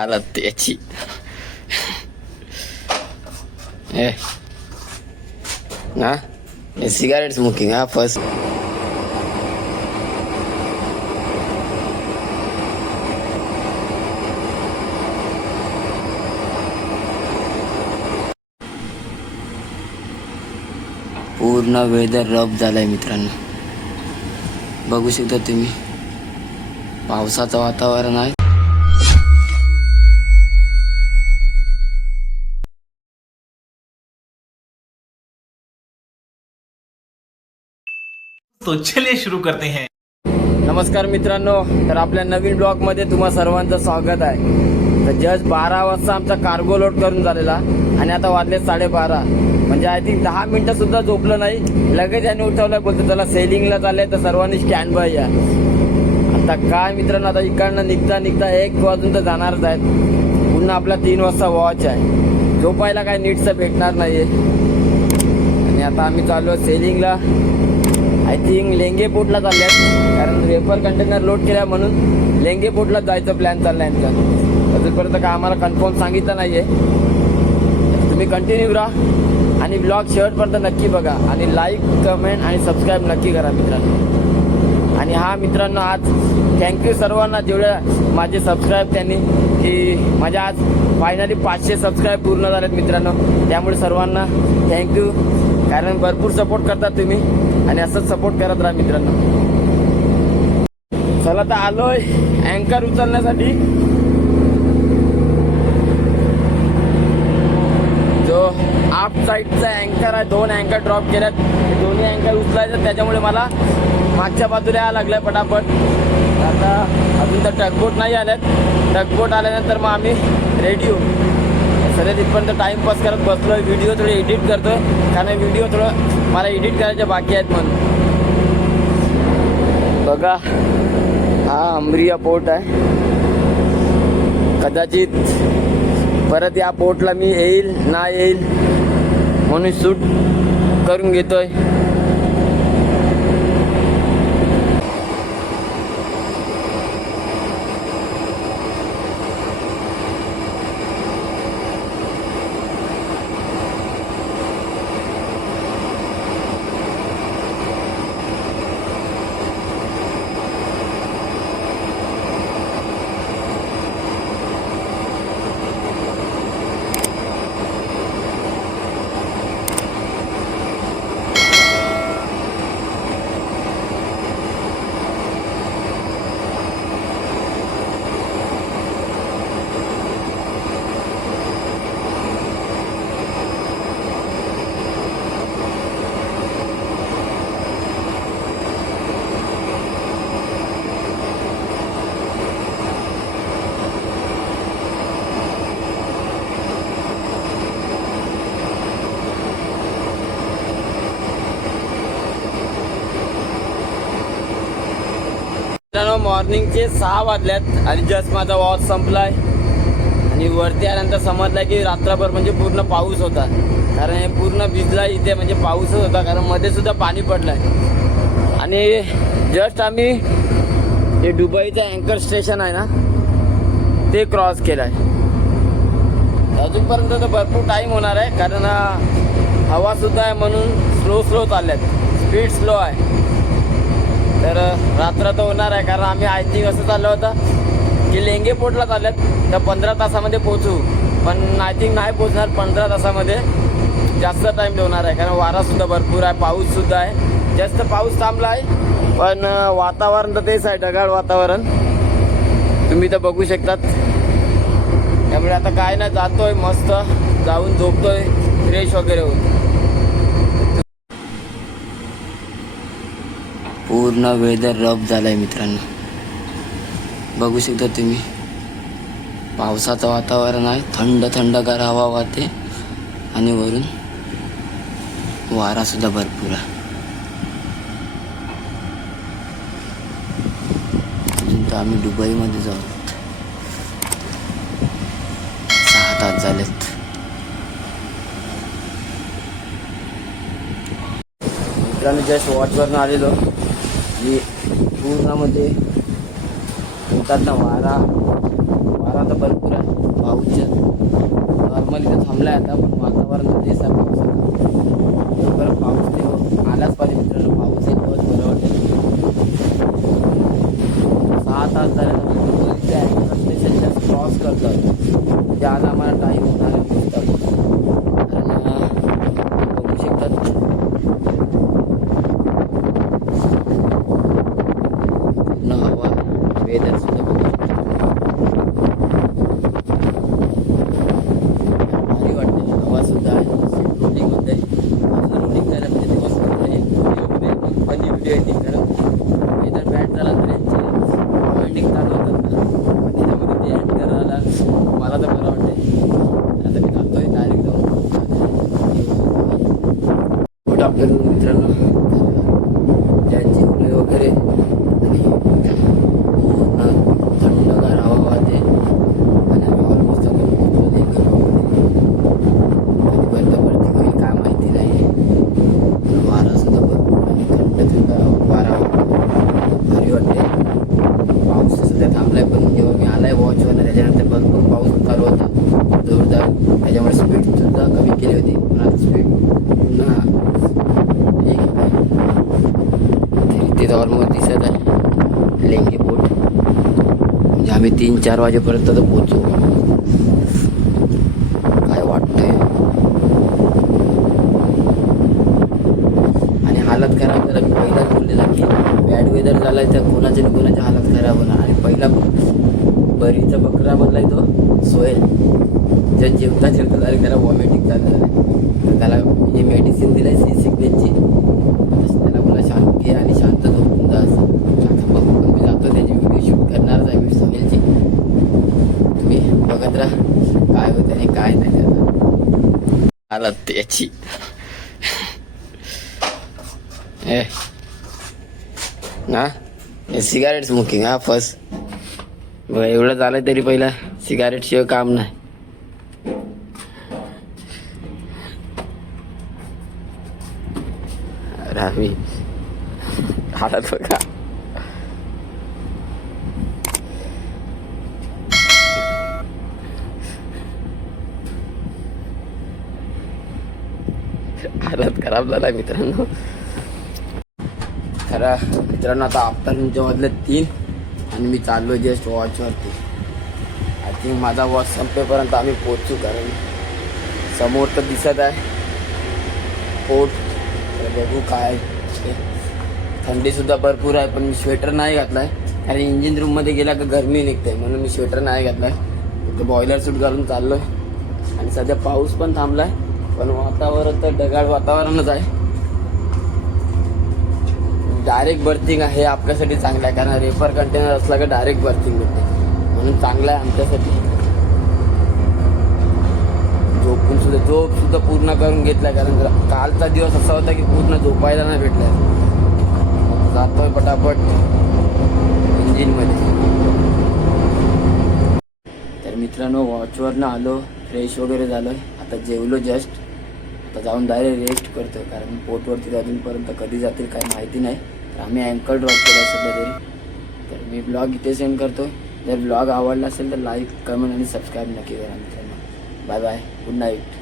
आला त्याची ना सिगारेट स्मोकिंग हा फर्स्ट पूर्ण वेदर रफ झालाय मित्रांनो. बघू शकता तुम्ही पावसाचं वातावरण आहे. तो चलिए शुरू करते हैं. नमस्कार मित्रांनो, तर आपल्या नवीन ब्लॉग मध्ये तुम्हा सर्वांचं स्वागत आहे. तर जस्ट 12 वाजता आमचा कार्गो लोड करून झालेला आणि आता वाजले 12:30. म्हणजे आय थिंक 10 मिनिटं सुद्धा झोपलं नाही. लगेच याने उठवलं, बोलतो त्याला सेलिंगला चाललंय तर सर्वांनी स्टँड बाय या. आता काय मित्रांनो, आता इकडनं निघता 1 वाजून तर जाणारच आहेत. पुन्हा आपला 3 वाजता वॉच आहे. झोपायला काय नीटचं भेटणार नाहीये. आणि आता आम्ही चाललो सेलिंगला. आय थिंक लेंगे पोर्टला चालल्यात, कारण वेपर कंटेनर लोड केल्या म्हणून लेंगे पोर्टला जायचं प्लॅन चाललाय आमचा. अजूनपर्यंत काय आम्हाला कन्फर्म सांगितलं नाहीये. तुम्ही कंटिन्यू राहा आणि ब्लॉग शेवटपर्यंत नक्की बघा आणि लाईक कमेंट आणि सबस्क्राईब नक्की करा मित्रांनो. आणि हा मित्रांनो, आज थँक्यू सर्वांना जेवढ्या माझे सबस्क्राईब त्यांनी, की माझ्या आज फायनली 500 सबस्क्राईब पूर्ण झालेत मित्रांनो. त्यामुळे सर्वांना थँक्यू, कारण भरपूर सपोर्ट करतात तुम्ही आणि असंच सपोर्ट करत राहा मित्रांनो. चला तर आलोय अँकर उचलण्यासाठी. जो आफ साईडचा अँकर आहे, 2 अँकर ड्रॉप केल्यात. दोन्ही अँकर उचलायचं, त्याच्यामुळे मला मागच्या बाजूला यायला लागलाय पटापट. आता अजून तर टगबोट नाही आल्यात. टगबोट आल्यानंतर मग आम्ही रेडी होऊ. सध्या तिथपर्यंत टाईमपास करत बसलोय. व्हिडिओ थोडे एडिट करतोय, कारण व्हिडिओ थोडं मला एडिट करायचे बाकी आहेत म्हणून. बघा, हा अमरिया पोर्ट आहे. कदाचित परत या पोर्टला मी येईल ना येईल म्हणून शूट करून घेतोय. मॉर्निंगचे 6 वाजल्यात आणि जस्ट माझा वॉच संपलाय. आणि वरती आल्यानंतर समजलं की रात्रभर म्हणजे पूर्ण पाऊस होता, कारण हे पूर्ण भिजला इथे. म्हणजे पाऊसच होता, कारण मध्ये सुद्धा पाणी पडलंय. आणि जस्ट आम्ही हे दुबईचं अँकर स्टेशन आहे ना, ते क्रॉस केलंय. अजूनपर्यंत तर भरपूर टाईम होणार आहे, कारण हवा सुद्धा आहे म्हणून स्लो चालल्यात. स्पीड स्लो आहे. तर रात्र तर होणार आहे, कारण आम्ही आय थिंक असं चाललं होतं की लेंगे पोर्टला चालल्यात तर 15 तासामध्ये पोचू. पण आय थिंक नाही पोचणार 15 तासामध्ये. जास्त टाईम ठेवणार आहे, कारण वारासुद्धा भरपूर आहे, पाऊससुद्धा आहे. जास्त पाऊस थांबला आहे, पण वातावरण तर तेच आहे, ढगाळ वातावरण तुम्ही तर बघू शकतात. त्यामुळे आता काय नाही, जातोय मस्त, जाऊन झोपतोय फ्रेश वगैरे होऊन. पूर्ण वेदर रफ झालाय मित्रांनो. बघू शकता तुम्ही पावसाचं वातावरण आहे. थंडगार हवा वाहते आणि वरून वारा सुद्धा भरपूर आहे. अजून तर आम्ही दुबईमध्ये जाऊ. 6 तास झालेत. मित्रांनो जस्ट वॉचवरून आलेलो की पूर्ण म्हणजे म्हणतात ना वारा सुद्धा भरपूर आहे. पाऊसच्या नॉर्मली तर थांबलाय आता, पण वातावरण तेच आहे पावसाचं. बरं पाऊस ते आलाच पाहिजे मित्रांनो. पाऊस येतोच बरं वाटेल. 6 तास झाले स्टेशन जास्त क्रॉस करतात. म्हणजे आज आम्हाला टाईम होणार आहे पुस्तक. बघू शकतात पूर्ण हवा, वेदर सुद्धा बघू शकतात. भारी वाटते. हवा सुद्धा आहे. रोलिंग होते. रोलिंग झालं म्हणजे दिवस फनी व्हिडिओ येते. कारण वेदर बॅड झाला तर यांचे कमेंटिंग चालू होतात ना, त्याच्यामध्ये ते ॲड करायला मला तर बरं वाटते. आता मी जातोय डायरेक्ट जाऊन कुठं आपल्याला मित्रांनो ज्यांची फुले वगैरे आणि पूर्ण थंडगार हवा वाहते. आणि आम्ही ऑलमोस्ट आता पोहोचलो भरती होईल काय माहिती नाही. वारा सुद्धा भरपूर आणि थंड वारा भारी वाटते. पाऊस सध्या थांबलाय, पण जेव्हा मी आलाय वॉचवर त्याच्यानंतर भरपूर पाऊस चालू होता जोरदार. त्याच्यामुळे स्पीड सुद्धा कमी केली होती. पण आता स्पीड पुन्हा इथे ऑलमोस्ट दिसत आहे लेंगे बोट. म्हणजे आम्ही 3-4 वाजेपर्यंत तर पोहोचू. काय वाटतंय. आणि हालत खराब झाला. मी पहिलाच बोललेला की बॅड वेदर झालाय तर कोणाच्या ना कोणाची हालत खराब होणार. आणि पहिला बरीचा बकरा बनलाय तो सोहेल. ज्या जेवता झाले त्याला वॉमिटिंग झालं आहे. तर त्याला जे मेडिसिन दिलं आहे सी सिकनेसची, त्याला मला शांत घे आणि शांत झोपून जा असं. आता बघू, पण मी जातो त्याची व्हिडिओ शूट करणारच आहे मी सोहेलची. तुम्ही बघत राहा काय होतं आणि काय नाही त्याचा हालत त्याची. ना सिगारेट स्मोकिंग हा फर्स्ट. बघा एवढं झालं तरी पहिला सिगारेट शिवाय काम नाही. रामी हातात बघा. हालत खराब झाला मित्रांनो. खरं मित्रांनो आता आफ्टरनूनच्या वाजले 3 आणि मी चाललो जस्ट वॉचवरती. आय थिंक माझा वॉच संपेपर्यंत आम्ही पोहोचू. कारण समोर तर दिसत आहे पोर्ट. तर बघू काय. थंडीसुद्धा भरपूर आहे, पण मी स्वेटर नाही घातला आहे. कारण इंजिन रूममध्ये गेला का गरमी निघते, म्हणून मी स्वेटर नाही घातला आहे. तर बॉयलर सूट घालून चाललो आहे. आणि सध्या पाऊस पण थांबला आहे, पण वातावरण तर ढगाळ वातावरणच आहे. डायरेक्ट बर्थिंग आहे आपल्यासाठी चांगलं आहे. कारण रेफर कंटेनर असला का डायरेक्ट बर्थिंग भेटते, म्हणून चांगलं आहे आमच्यासाठी. झोप सुद्धा पूर्ण करून घेतलाय. कारण कालचा दिवस असा होता की पूर्ण झोपायला नाही भेटलाय. जातोय पटापट इंजिनमध्ये. तर मित्रांनो वॉचवरनं आलो, फ्रेश वगैरे झालोय. आता जेवलो जस्ट. आता जाऊन डायरेक्ट रेस्ट करतोय. कारण पोर्टवरती अजूनपर्यंत कधी जातील काय माहिती नाही. तर आम्ही अँकर ड्रॉप केला सध्या तरी. तर मी ब्लॉग इथे सेंड करतोय. जर ब्लॉग आवडला असेल तर लाईक, कमेंट आणि सबस्क्राईब नक्की करा मित्रांनो. Bye bye, good night.